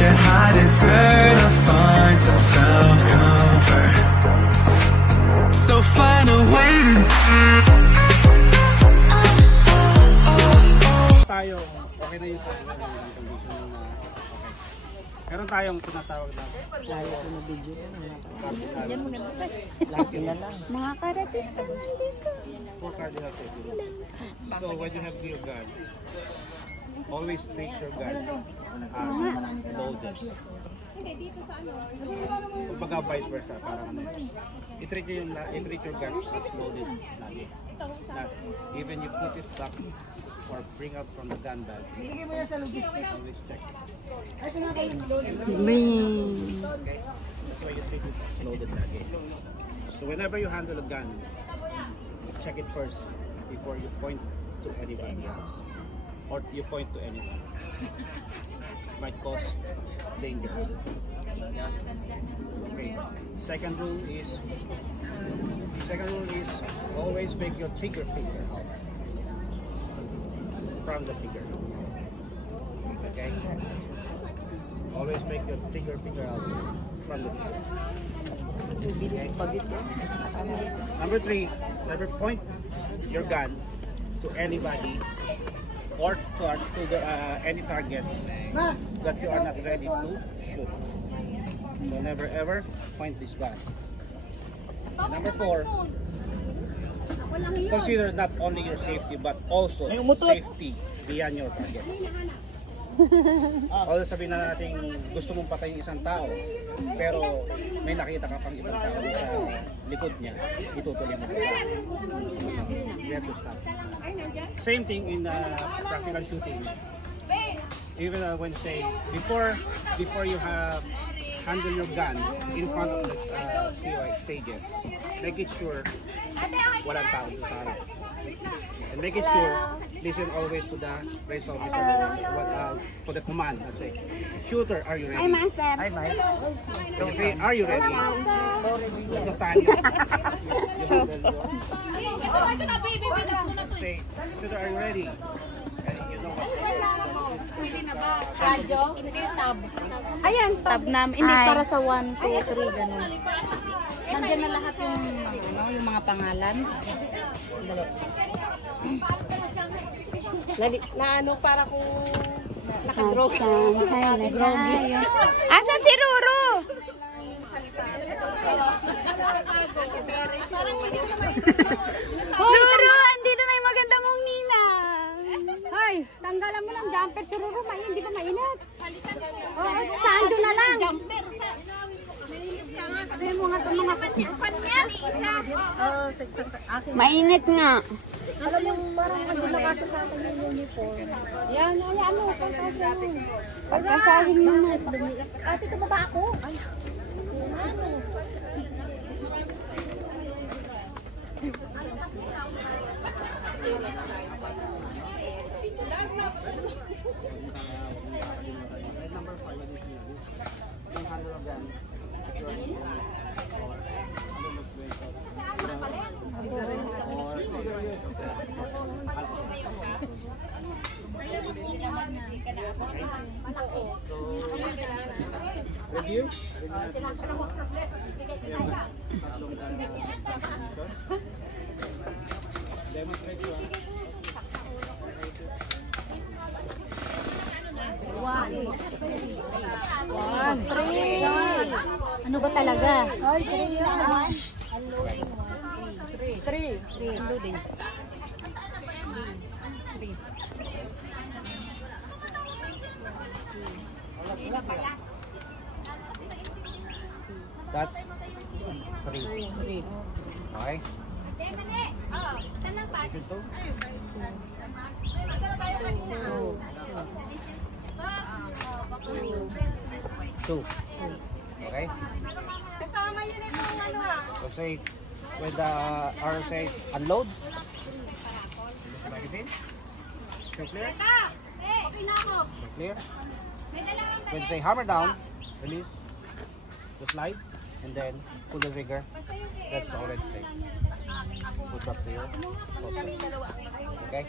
yet I deserve to find some self-comfort. So find a way to tayo, okay na yung condition na okay. Meron tayong tinatawag na Lalo ko na video ko. Yan mo na ba? Lagi na lang. Mga karatista nandito. for cardinal safety. So when you have your gun, always take your gun loaded. Kumbaga vice versa, parang i-treat your gun as loaded lagi. Even you put it back or bring out from the gun bag, always check. Okay? That's why you treat it as loaded lagi. So whenever you handle a gun, check it first before you point to anybody else or you point to anyone. Might cause danger. Okay. Second rule is always make your trigger finger out from the trigger. Okay. Always make your trigger finger out from the trigger. Okay. Number 3, never point your gun to anybody or to any target that you are not ready to shoot. So never ever point this gun. Number 4, consider not only your safety but also safety beyond your target. Although sabihin na natin gusto mong patayin isang tao, pero may nakita ka pang ibang tao sa likod niya, itutuloy mo. You have to stop. Same thing in practical shooting. Even when say before you have handle your gun in front of the stages, make it sure walang tao sa harap. And make it sure, listen always to the race officer, for the command. Let's say, shooter, are you ready? Hi, Master. Hi, Mike. When you say, are you ready? That's a sign. Say, shooter, are you ready? And you know what? Pwede na ba? Radyo? Hindi, tab. Ayan, tab namin. Hindi, para sa 1, 2, 3, ganun. Nandiyan na lahat yung mga pangalan. Para kung nakadroga. Asa si Ruru? Ruru, andito na yung maganda mong ninang. Hoy, tanggalan mo ng jumper si Ruru. Hindi ba mainit? Sando na lang. Mainit nga. Alam yung parang hindi na kasi sa atin yung uniform. Yan, ano, pagkasahin mo na. Ate, tumaba ako. Ay, Review? ano ba talaga? Three. Unloading. That's 3. Okay? Two. Okay? So say when the RSA unload. Magazine. So clear? Clear? When say hammer down, release the slide and then pull the trigger. That's already safe. Put back to your poster. Okay?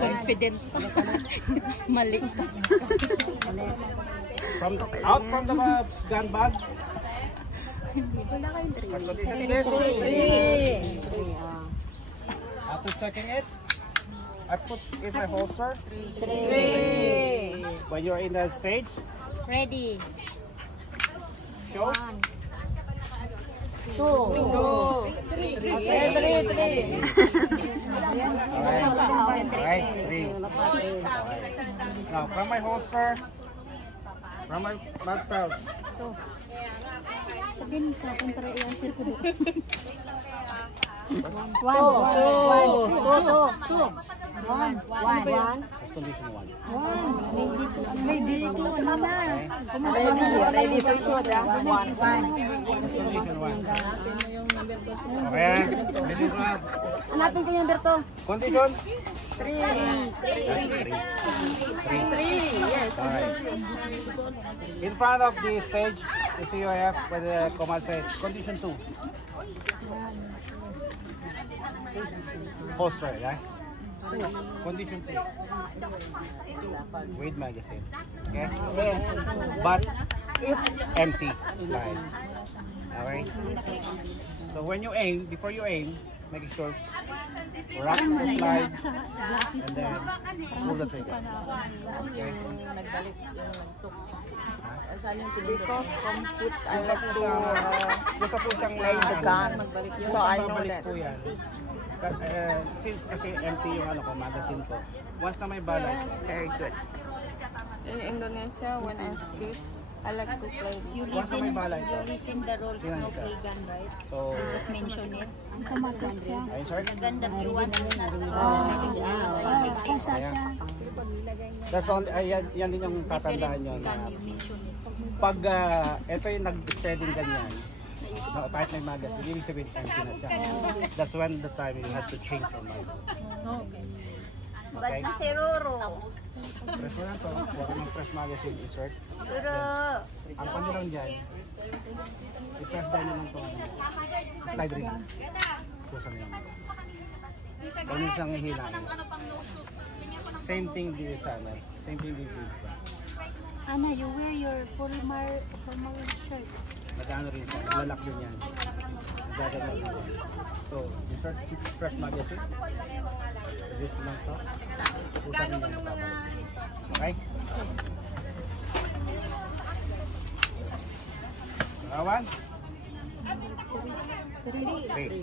Confident. Mali. Out from the gun bag. After checking it, I put in my holster. 3. When you're in that stage, Ready. show. 2. 3. Alright, 3. Now, from my holster, from my back pouch. Sabihin mo sa akin para i-answer ko doon. 2. That's condition 1. Ready to shoot. 1. Condition 1. Okay, ready to have. Hanapin ko yung number 2. Condition 3. That's 3. Yes. Alright. In front of the stage, the COF with the command says condition 2. Holster, yeah? Condition 2. With magazine. Okay? But empty slide. Okay? So when you aim, before you aim, make sure wrap the slide and then pull the trigger. Okay? Because from kids, I like to Gusto po siyang play the gun. So I know babalik that. po yan. Since kasi empty yung ano ko, magazine ko. Once na may balay, Very good. In Indonesia, when I was kids, I like to play this. once na may balay ko. Listen the rules, no play gun, right? So, Just mention it. Ang kumagat siya. ayun sir. The gun that you want is not isa siya. That's all, yan din yung tatandaan nyo na pag ito yung nag-steading ganyan, kahit may magazine, ibig sabihin empty na siya. That's when the time you have to change your mind. Okay? Press mo lang to. Huwag mong press magazine, insert. Ang pandi lang dyan, i-press down nyo lang to. Slide ring. Pusan nyo. Huwag nyo siyang hihilang. Same thing dito sa ano. Same thing dito. Ana, you wear your formal shirt. Magkano rin siya. Lalak din yan. Magkano rin yan. So, insert press magazine. Release lang to. Pusan nyo lang ito. Okay? One. 3.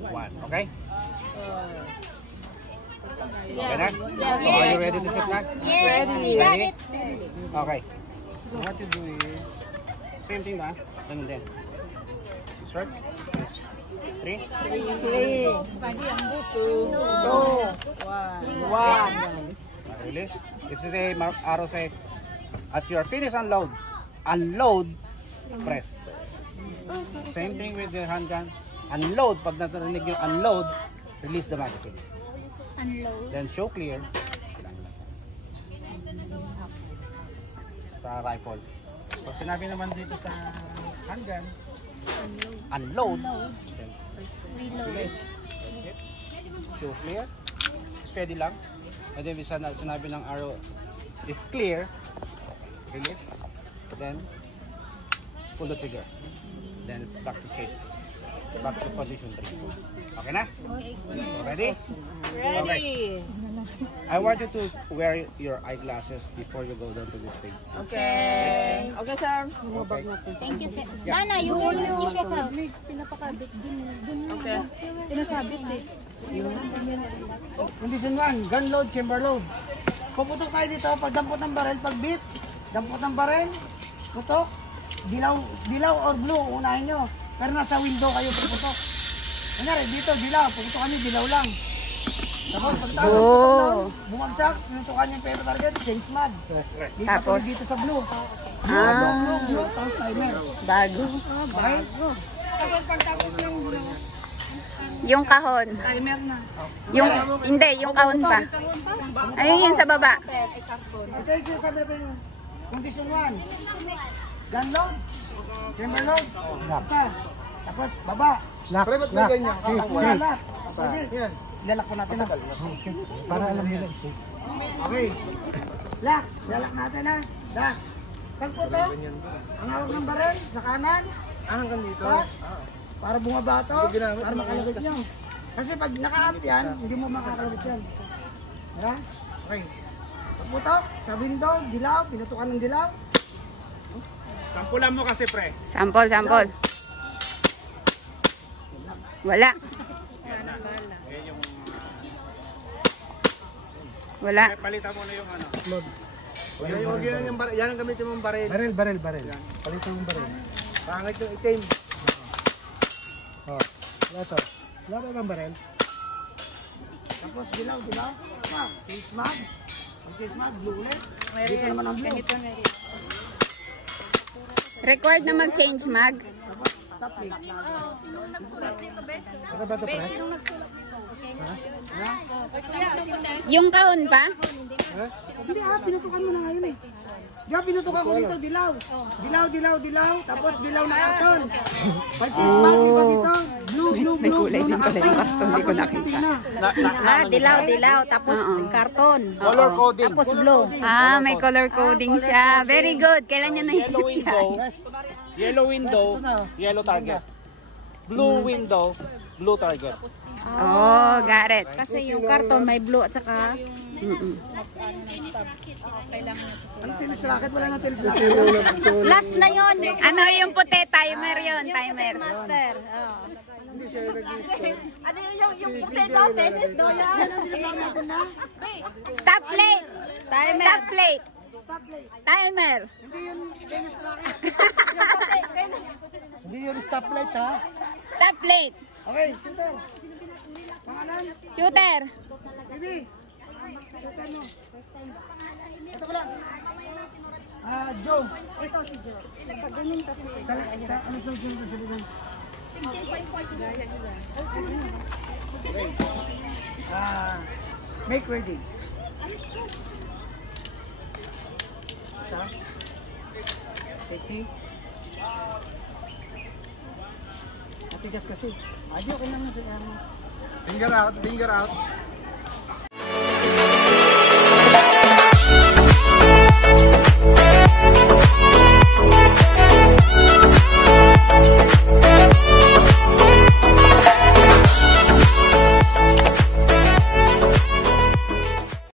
1. Okay? Okay na? So, are you ready to shoot na? Yes, we got Ready? it. Okay. So, what you do is, same thing na. Ganun din. Start. 3. 1. Release. If you say, arrow say, at you are finished, unload. Unload, press. Same thing with the handgun. Unload. Pag narinig yung unload, release the magazine. Unload. Then show clear. Sa rifle. So sinabi naman dito sa handgun, unload. Then Reload. release. Show clear. Steady lang. And then sinabi ng arrow, if clear, release. Then pull the trigger. Then back to shape. Back to position 3. Okay na? Ready? Ready. I want you to wear your eyeglasses before you go down to the stage. Okay. Okay, sir. Okay. Thank you, sir. Ana, you wear your t-shirt ha. Okay. Condition 1, gun load, chamber load. Puputok tayo dito, pag dampot ng barel, pag beep, dampot ng barel, putok, dilaw or blue, unahin nyo. Pero nasa window kayo puputok. Kunyari, dito, dilaw, puputok kami, dilaw lang. Tapos, pagkatapos, bumagsak, pinutukan yung pero target, change mad. Tapos, dito sa blue. Blue, tapos timer. Bago. Okay? Yung kahon. Timer na. Hindi, yung kahon pa. Ayun yun sa baba. Ito yung sinasabi natin yung condition 1. Gun load. Chamber load. Isa. Tapos baba. Lock. Wala lock. Pwede. Lalak po natin na. Para alam nila isip. Okay. Lock. Lalak natin ha. Lock. Pag po to, ang hawak ng baril sa kanan. Hanggang dito. Para bumaba to, para makalabit nyo. Kasi pag naka-up yan, hindi mo makakalabit yan. Diba? Okay. Pagputok, sa window, dilaw, pinutukan ng dilaw. Sampulan mo kasi, pre. Sample. Wala. Wala. Palitan mo na yung ano. Huwag yan yung baril. Yan ang gamitin mong baril. Baril. Palitan mo baril. Pangit yung itim. Wala to. Wala ba bang baril? Tapos dilaw. Chase mag. Ang chase mag, blue ulit. Dito naman ang blue. Required na mag-change mag. Stop plate. Ano ba to, pre? Yung kahon pa? Hindi pinutukan mo na ngayon eh. Diba, pinutukan ko dito, dilaw. Dilaw. Tapos dilaw na karton. Pag chase mag, diba dito? Blue na karton. Hindi ko nakita. Dilaw. Tapos karton. Color coding. Tapos blue. May color coding siya. Very good. Kailan niya naisip yan? Yellow window, yellow target. Blue window, blue target. Oh, got it. Kasi yung karton may blue at saka Ang tennis racket, wala na tennis racket. last na yon. Ano yung puti? Timer yun. Timer. Master. Ano yung puti doon? Tennis doon yan. Yan ang tinatawag natin na Stop plate. Stop plate. Timer. hindi yung tennis racket. Hindi yun stoplight, ha? Stop plate. Okay, shooter. Pangalan? Shooter. Baby. Shooter mo. Ito ko lang. Joe. Ito si Joe. Pag ganun kasi. Ano sa sunod sa lilang? Make ready. Isa. Safety. Matigas kasi. Adi, okay lang na sa ano. Finger out.